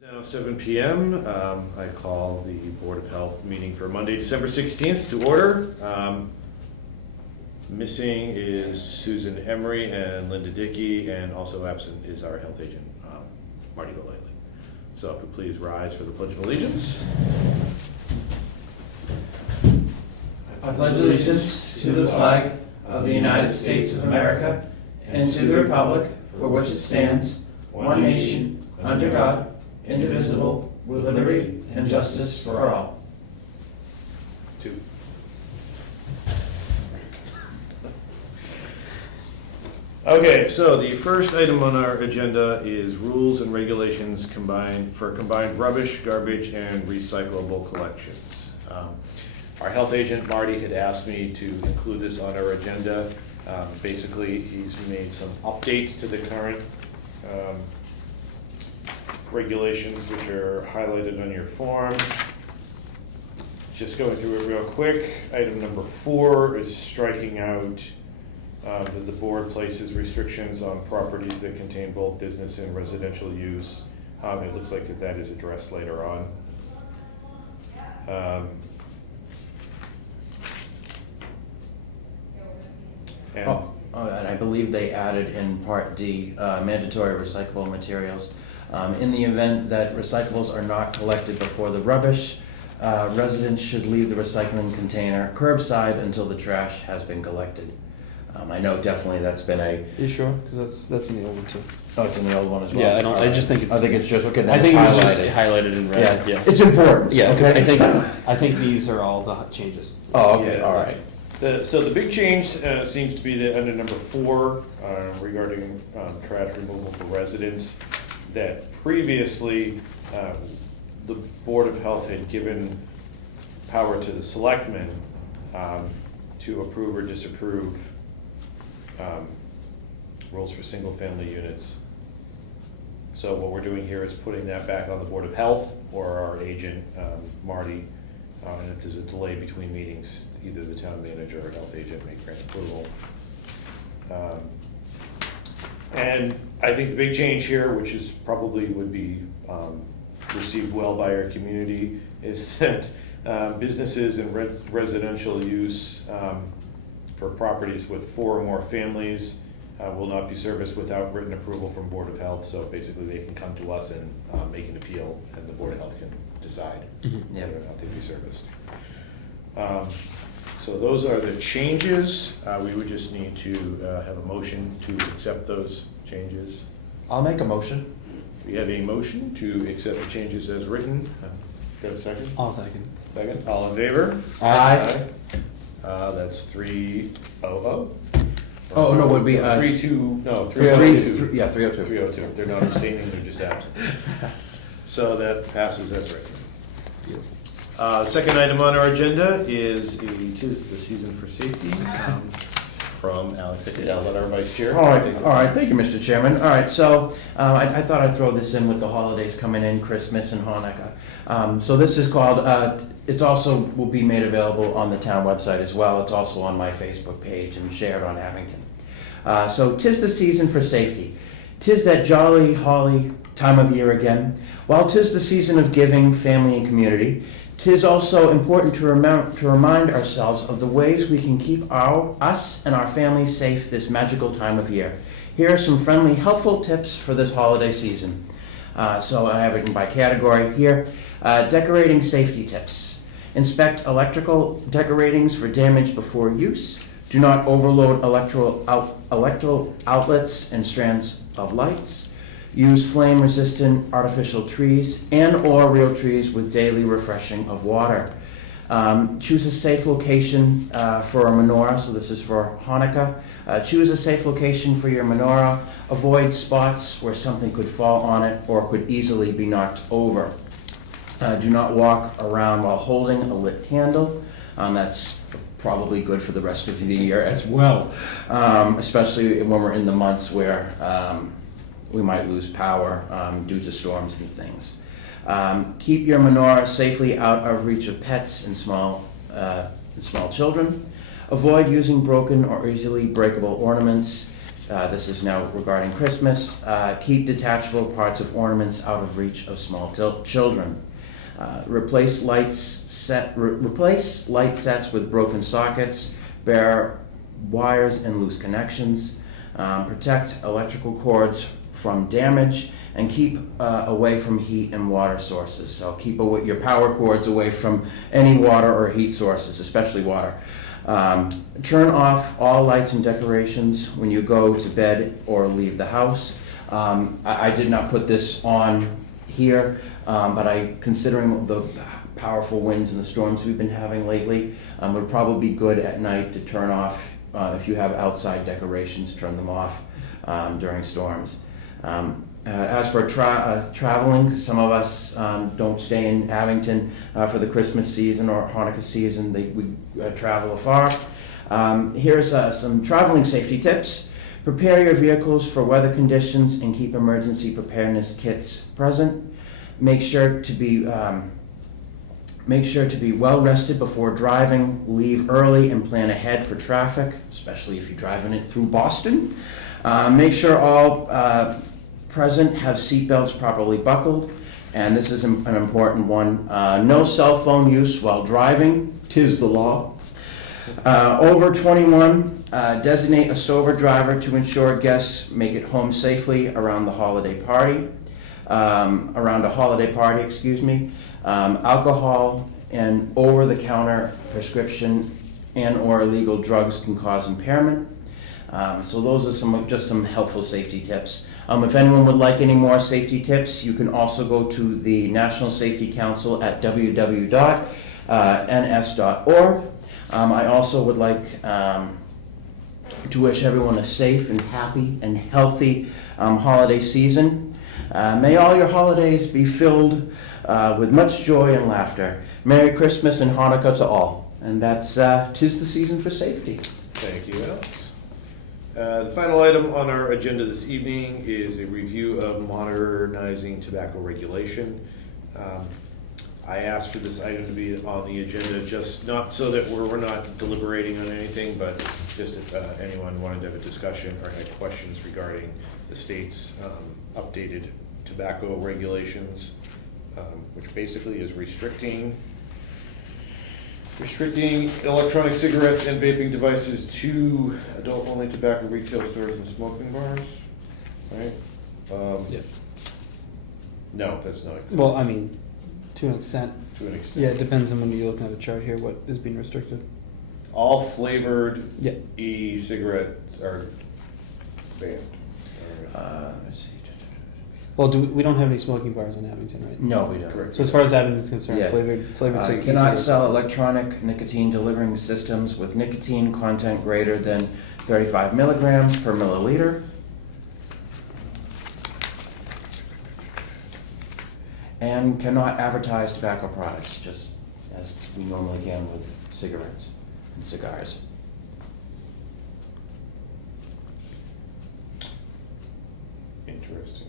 Now 7 p.m. I call the Board of Health meeting for Monday, December 16th to order. Missing is Susan Emery and Linda Dickey, and also absent is our health agent, Marty Golightly. So if we please rise for the Pledge of Allegiance. I pledge allegiance to the flag of the United States of America and to the republic for which it stands, one nation, under God, indivisible, with liberty and justice for all. 2. Okay, so the first item on our agenda is rules and regulations for combined rubbish, garbage, and recyclable collections. Our health agent, Marty, had asked me to include this on our agenda. Basically, he's made some updates to the current regulations, which are highlighted on your form. Just going through it real quick. Item number 4 is striking out that the board places restrictions on properties that contain both business and residential use. It looks like that is addressed later on. And I believe they added in Part D, mandatory recyclable materials. In the event that recyclables are not collected before the rubbish, residents should leave the recycling container curbside until the trash has been collected. I know definitely that's been a... You sure? Because that's in the old one too. Oh, it's in the old one as well? Yeah, I don't. I just think it's. I think it's just, okay, I then think it's it's just highlighted. highlighted in red. Yeah, it's important. Yeah, because okay? I think these are all the changes. Oh, okay, Yeah. all right. So the big change seems to be that under number 4, regarding trash removal for residents, that previously the Board of Health had given power to the selectmen to approve or disapprove rules for single-family units. So what we're doing here is putting that back on the Board of Health or our agent, Marty, and if there's a delay between meetings, either the town manager or health agent may grant approval. And I think the big change here, which is probably would be received well by our community, is that businesses and residential use for properties with 4 or more families will not be serviced without written approval from Board of Health. So basically they can come to us and make an appeal, and the Board of Health can decide whether or not they be serviced. So those are the changes. We would just need to have a motion to accept those changes. I'll make a motion. We have a motion to accept the changes as written. Got a second? I'll second. Second. All in favor? Aye. That's 300. Oh, no, it would be, 3-2, no, 302. 302. Yeah, 302. 302. They're not abstaining, they're just absent. So that passes as written. Second item on our agenda is "'Tis the Season for Safety" from Alex. I'll let our vice chair. All right, thank you, Mr. Chairman. All right, so I thought I'd throw this in with the holidays coming in, Christmas and Hanukkah. So this is called, it's also will be made available on the town website as well. It's also on my Facebook page and shared on Abington. So "'Tis the Season for Safety. 'Tis that jolly, holly time of year again. While 'tis the season of giving, family, and community, 'tis also important to remind ourselves of the ways we can keep us and our families safe this magical time of year. Here are some friendly, helpful tips for this holiday season. So I have it by category here. Decorating safety tips. Inspect electrical decoratings for damage before use. Do not overload electrical outlets and strands of lights. Use flame-resistant artificial trees and/or real trees with daily refreshing of water. Choose a safe location for a menorah. So this is for Hanukkah. Choose a safe location for your menorah. Avoid spots where something could fall on it or could easily be knocked over. Do not walk around while holding a lit candle. That's probably good for the rest of the year as well, especially when we're in the months where we might lose power due to storms and things. Keep your menorah safely out of reach of pets and small children. Avoid using broken or easily breakable ornaments. This is now regarding Christmas. Keep detachable parts of ornaments out of reach of small children. Replace light sets with broken sockets, bare wires and loose connections. Protect electrical cords from damage, and keep away from heat and water sources. So keep your power cords away from any water or heat sources, especially water. Turn off all lights and decorations when you go to bed or leave the house. I did not put this on here, but considering the powerful winds and the storms we've been having lately, it would probably be good at night to turn off, if you have outside decorations, turn them off during storms. As for traveling, some of us don't stay in Abington for the Christmas season or Hanukkah season. We travel afar. Here's some traveling safety tips. Prepare your vehicles for weather conditions and keep emergency preparedness kits present. Make sure to be well rested before driving. Leave early and plan ahead for traffic, especially if you're driving it through Boston. Make sure all present have seatbelts properly buckled, and this is an important one. No cell phone use while driving, 'tis the law. Over 21, designate a sober driver to ensure guests make it home safely around a holiday party. Alcohol and over-the-counter prescription and or illegal drugs can cause impairment. So those are some helpful safety tips. If anyone would like any more safety tips, you can also go to the National Safety Council at www.ns.org. I also would like to wish everyone a safe and happy and healthy holiday season. May all your holidays be filled with much joy and laughter. Merry Christmas and Hanukkah to all. And that's 'tis the season for safety. Thank you, Alex. The final item on our agenda this evening is a review of modernizing tobacco regulation. I asked for this item to be on the agenda, just not so that we're not deliberating on anything, but just if anyone wanted to have a discussion or had questions regarding the state's updated tobacco regulations, which basically is restricting electronic cigarettes and vaping devices to adult-only tobacco retail stores and smoking bars, right? Yeah. No, that's not. Well, I mean, to an extent. To an extent. Yeah, it depends on when you're looking at the chart here, what is being restricted. All flavored Yeah. e-cigarettes are banned. Let's see. Well, we don't have any smoking bars in Abington, right? No, we don't. Correct. So as far as Abington is concerned, Yeah. flavored Cannot e-cigarettes. sell electronic nicotine delivering systems with nicotine content greater than 35 milligrams per milliliter. And cannot advertise tobacco products, just as we normally can with cigarettes and cigars. Interesting.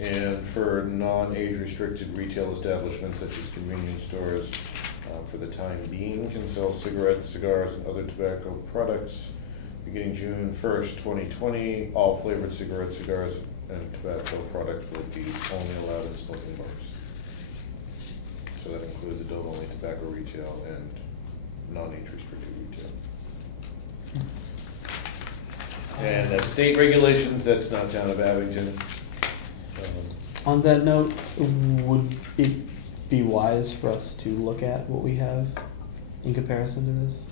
And for non-age restricted retail establishments such as convenience stores, for the time being, can sell cigarettes, cigars, and other tobacco products. Beginning June 1st, 2020, all flavored cigarettes, cigars, and tobacco products will be only allowed in smoking bars. So that includes adult-only tobacco retail and non-age restricted retail. And that's state regulations, that's not town of Abington. On that note, would it be wise for us to look at what we have in comparison to this?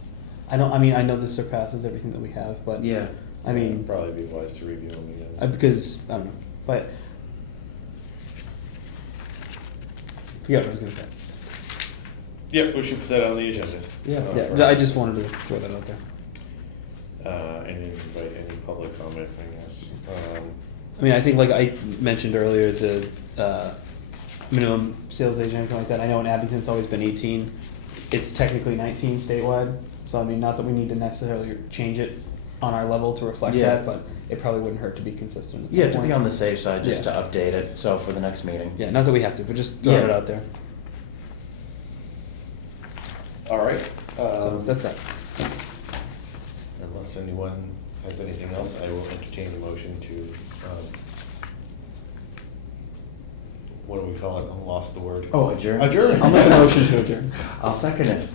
I know this surpasses everything that we have, but Yeah. I mean, It'd probably be wise to review them again. because, I don't know, but forget what I was gonna say. Yep, we should put that on the agenda. Yeah, I just wanted to throw that out there. And invite any public comment, I guess. I mean, I think like I mentioned earlier, the minimum sales age and everything like that, I know in Abington it's always been 18. It's technically 19 statewide, so I mean, not that we need to necessarily change it on our level to reflect Yeah. that, but it probably wouldn't hurt to be consistent at some Yeah, to point. be on the safe side, just Yeah. to update it, so for the next meeting. Yeah, not that we have to, but just throw Yeah. it out there. All right. So that's it. Unless anyone has anything else, I will entertain the motion to, what do we call it? I lost the word. Oh, adjourn? Adjourn. I'll make a motion to adjourn. I'll second it.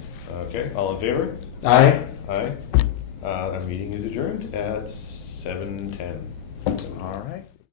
Okay, all in favor? Aye. Aye. Our meeting is adjourned at 7:10. All right.